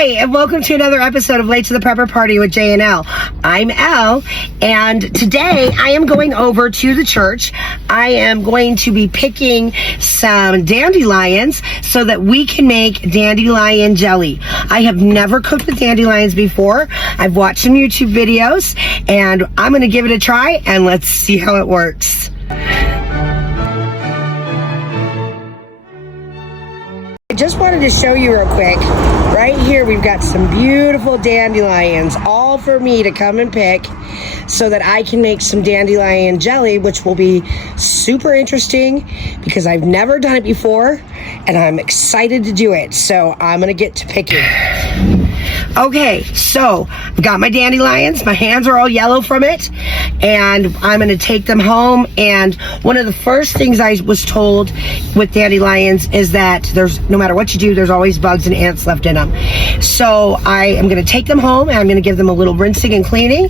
Hi, and welcome to another episode of Late to the Prepper Party with J and L. I'm Elle, and today I am going over to the church. I am going to be picking some dandelions so that we can make dandelion jelly. I have never cooked with dandelions before. I've watched some YouTube videos, and I'm going to give it a try, and let's see how it works. I just wanted to show you real quick. Right here we've got some beautiful dandelions, all for me to come and pick so that I can make some dandelion jelly, which will be super interesting because I've never done it before and I'm excited to do it. So I'm gonna get to picking. Okay, so I've got my dandelions. My hands are all yellow from it, and I'm going to take them home. And one of the first things I was told with dandelions is that no matter what you do, there's always bugs and ants left in them. So I am going to take them home, and I'm going to give them a little rinsing and cleaning,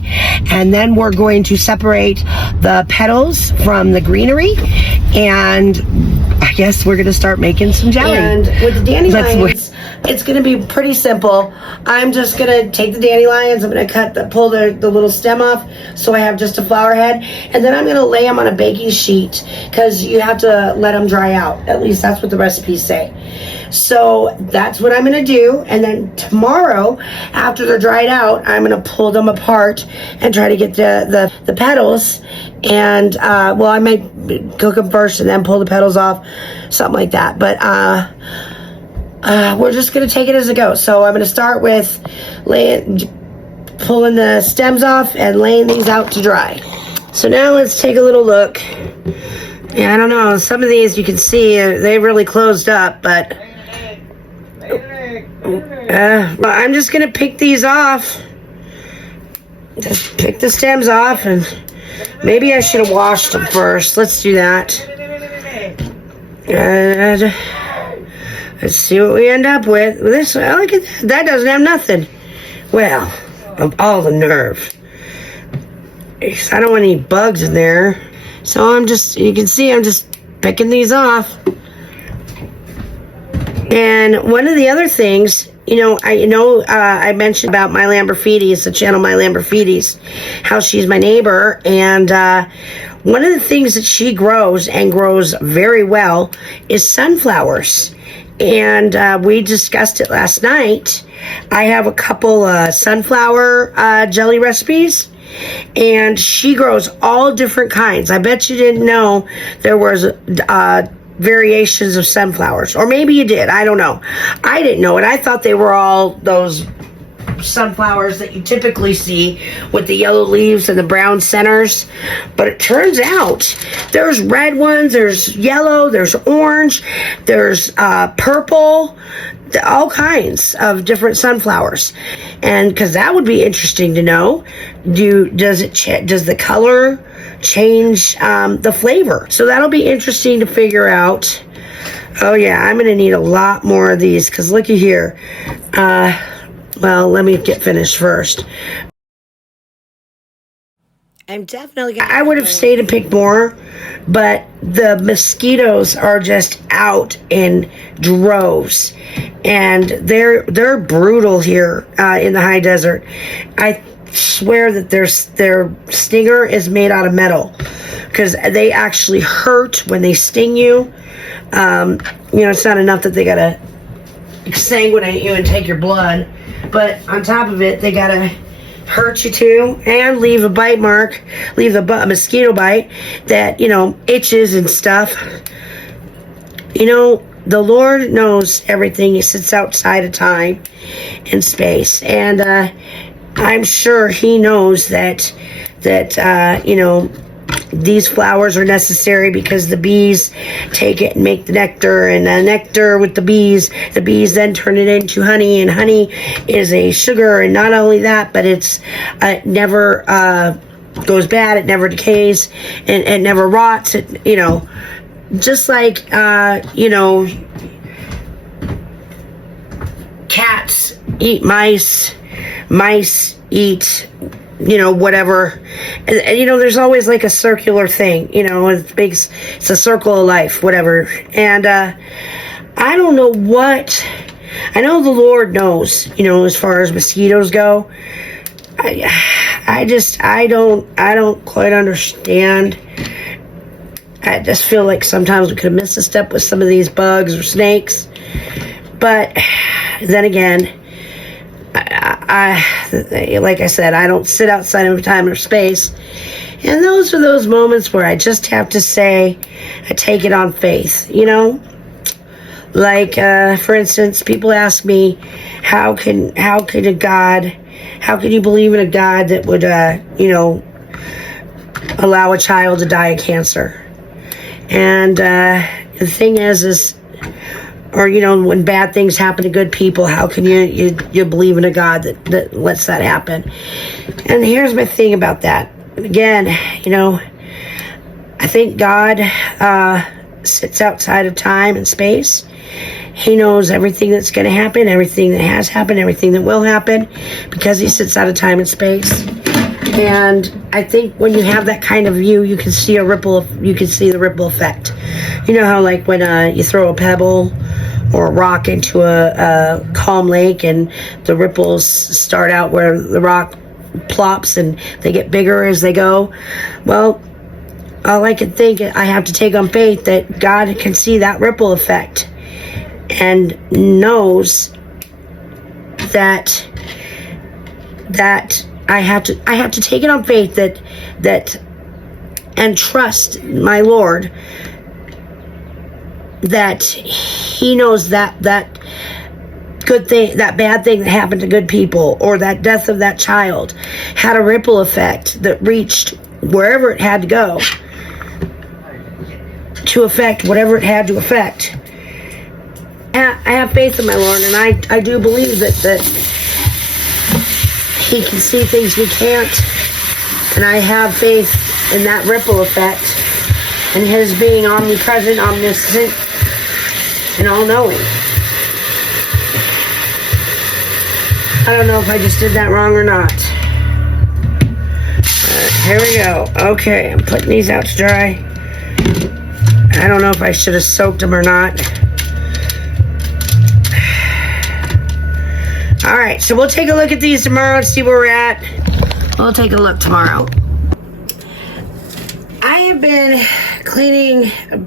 and then we're going to separate the petals from the greenery, and I guess we're going to start making some jelly. And with the dandelions, it's going to be pretty simple. I'm just going to take the dandelions, I'm going to pull the little stem off so I have just a flower head, and then I'm going to lay them on a baking sheet because you have to let them dry out. At least that's what the recipes say. So that's what I'm going to do, and then tomorrow, after they're dried out, I'm going to pull them apart and try to get the petals, and well, I might cook them first and then pull the petals off, something like that, but we're just going to take it as it goes. So I'm going to start with pulling the stems off and laying these out to dry. So now let's take a little look. Yeah, I don't know, some of these you can see they really closed up, but well, I'm just going to pick these off. Just pick the stems off, and maybe I should have washed them first. Let's do that. And let's see what we end up with. This, look at that. That doesn't have nothing. Well, of all the nerve. I don't want any bugs in there. So you can see I'm just picking these off. And one of the other things, I mentioned about My Lamberfides, the channel My Lamberfides, how she's my neighbor, and one of the things that she grows, and grows very well, is sunflowers. And we discussed it last night. I have a couple sunflower jelly recipes, and she grows all different kinds. I bet you didn't know there was variations of sunflowers, or maybe you did. I don't know. I didn't know it. I thought they were all those sunflowers that you typically see with the yellow leaves and the brown centers, but it turns out there's red ones, there's yellow, there's orange, there's purple, all kinds of different sunflowers. And because that would be interesting to know, does the color change the flavor? So that'll be interesting to figure out. Oh yeah, I'm gonna need a lot more of these because looky here. Well, let me get finished first. I would have stayed and picked more, but the mosquitoes are just out in droves, and they're brutal here in the high desert. I swear that their stinger is made out of metal because they actually hurt when they sting you. It's not enough that they gotta exsanguinate you and take your blood, but on top of it, they gotta hurt you too and leave a bite mark, a mosquito bite that, itches and stuff. The Lord knows everything. He sits outside of time and space, and I'm sure he knows that these flowers are necessary because the bees take it and make the nectar, and the nectar with the bees then turn it into honey, and honey is a sugar, and not only that, but it never goes bad, it never decays, and it never rots. It, just like cats eat mice, mice eat whatever. And, there's always like a circular thing, it's a circle of life, whatever. And I don't know what I know the Lord knows, as far as mosquitoes go. I don't quite understand. I just feel like sometimes we could have missed a step with some of these bugs or snakes. But then again, I like I said, I don't sit outside of time or space. And those are those moments where I just have to say, I take it on faith, Like, for instance, people ask me, how can you believe in a God that would, allow a child to die of cancer? And the thing is, or, when bad things happen to good people, how can you believe in a God that lets that happen? And here's my thing about that. Again, I think God sits outside of time and space. He knows everything that's going to happen, everything that has happened, everything that will happen, because he sits out of time and space. And I think when you have that kind of view, you can see the ripple effect. You know how, like, when you throw a pebble or a rock into a calm lake, and the ripples start out where the rock plops and they get bigger as they go. Well, all I can think, I have to take on faith that God can see that ripple effect and knows that I have to take it on faith that and trust my Lord that he knows that good thing, that bad thing that happened to good people, or that death of that child, had a ripple effect that reached wherever it had to go to affect whatever it had to affect. And I have faith in my Lord, and I do believe that he can see things we can't, and I have faith in that ripple effect and his being omnipresent, omniscient, and all-knowing. I don't know if I just did that wrong or not. Here we go. Okay, I'm putting these out to dry. I don't know if I should have soaked them or not. Alright, so we'll take a look at these tomorrow and see where we're at. We'll take a look tomorrow. I have been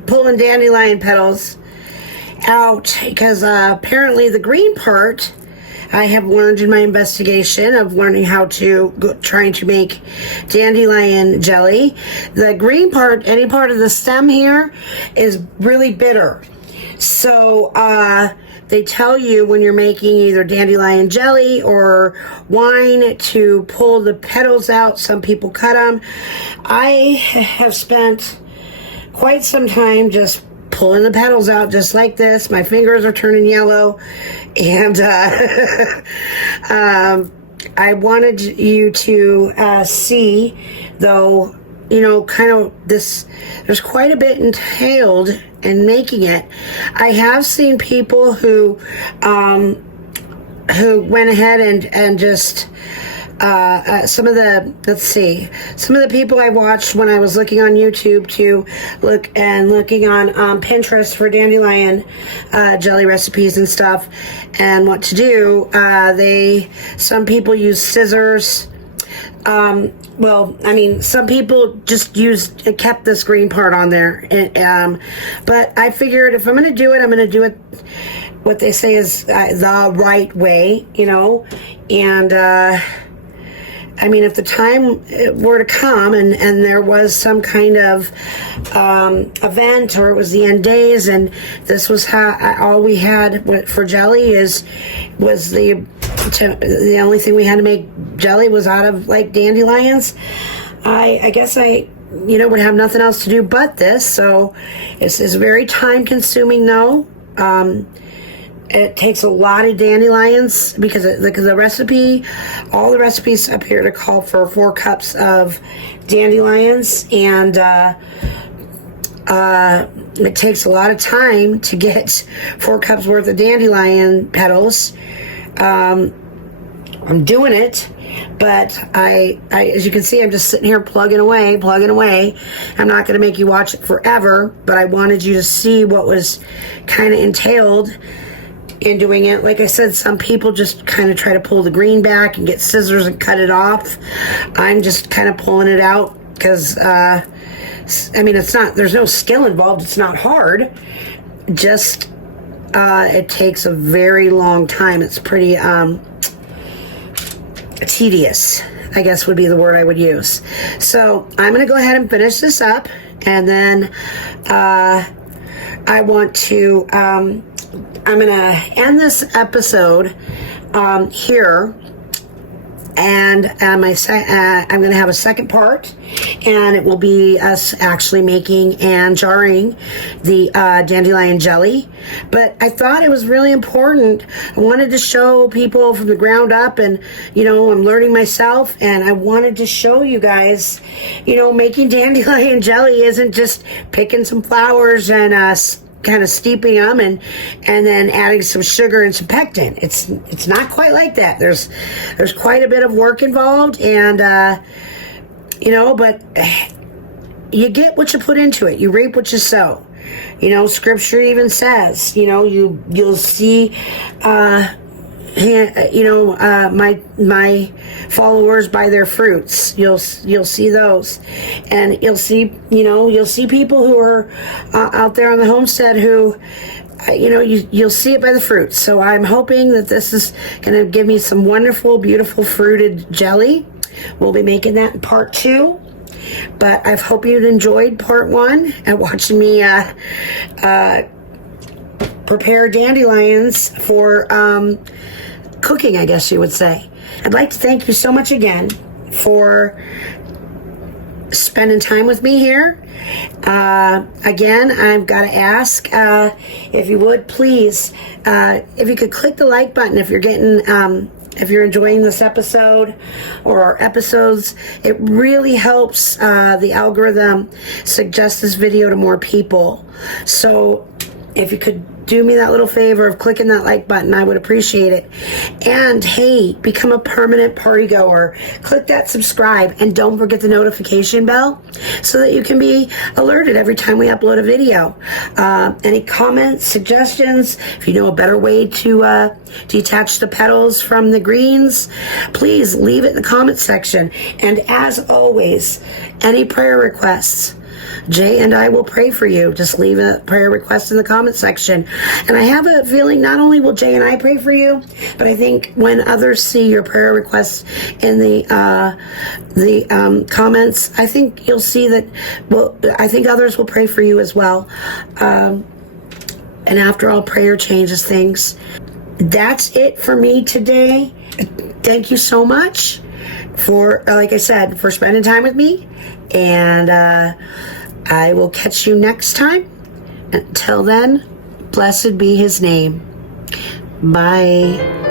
pulling dandelion petals out because apparently the green part, I have learned in my investigation of learning how to trying to make dandelion jelly. The green part, any part of the stem here, is really bitter. So they tell you when you're making either dandelion jelly or wine to pull the petals out. Some people cut them. I have spent quite some time just pulling the petals out just like this. My fingers are turning yellow, and I wanted you to see, though, kind of this, there's quite a bit entailed in making it. I have seen people who went ahead and just some of the people I watched when I was looking on YouTube looking on Pinterest for dandelion jelly recipes and stuff and what to do. Some people use scissors. Some people just kept this green part on there. But I figured if I'm going to do it, I'm going to do it what they say is the right way, and if the time were to come and there was some kind of event, or it was the end days, and this was how all we had for jelly was the only thing we had to make jelly was out of like dandelions. I guess I would have nothing else to do but this. So it's very time consuming though. It takes a lot of dandelions because the recipe, all the recipes appear to call for 4 cups of dandelions, and it takes a lot of time to get 4 cups worth of dandelion petals. I'm doing it, but I as you can see, I'm just sitting here plugging away. I'm not going to make you watch it forever, but I wanted you to see what was kind of entailed in doing it. Like I said, some people just kind of try to pull the green back and get scissors and cut it off. I'm just kind of pulling it out because, I mean, it's not, there's no skill involved. It's not hard. Just, it takes a very long time. It's pretty, tedious, I guess would be the word I would use. So I'm going to go ahead and finish this up, and then I want to, I'm going to end this episode here, and I'm going to have a second part, and it will be us actually making and jarring the dandelion jelly. But I thought it was really important. I wanted to show people from the ground up, and you know, I'm learning myself, and I wanted to show you guys, you know, making dandelion jelly isn't just picking some flowers and kind of steeping them and then adding some sugar and some pectin. It's not quite like that. There's quite a bit of work involved, and you know, but you get what you put into it. You reap what you sow. You know, scripture even says, you know, you'll see my followers by their fruits. You'll see those, and you'll see people who are out there on the homestead who, you know, you'll see it by the fruits. So I'm hoping that this is going to give me some wonderful, beautiful fruited jelly. We'll be making that in part 2. But I hope you enjoyed part 1 and watching me prepare dandelions for cooking, I guess you would say. I'd like to thank you so much again for spending time with me here. Again, I've got to ask, if you would please, if you could click the like button if you're getting, if you're enjoying this episode or our episodes. It really helps the algorithm suggest this video to more people. So if you could do me that little favor of clicking that like button, I would appreciate it. And hey, become a permanent party goer. Click that subscribe, and don't forget the notification bell so that you can be alerted every time we upload a video. Any comments, suggestions, if you know a better way to detach the petals from the greens, please leave it in the comment section. And as always, any prayer requests, Jay and I will pray for you. Just leave a prayer request in the comment section. And I have a feeling not only will Jay and I pray for you, but I think when others see your prayer requests in the comments, I think you'll see that, well, I think others will pray for you as well. And after all, prayer changes things. That's it for me today. Thank you so much for, like I said, for spending time with me. And I will catch you next time. Until then, blessed be his name. Bye.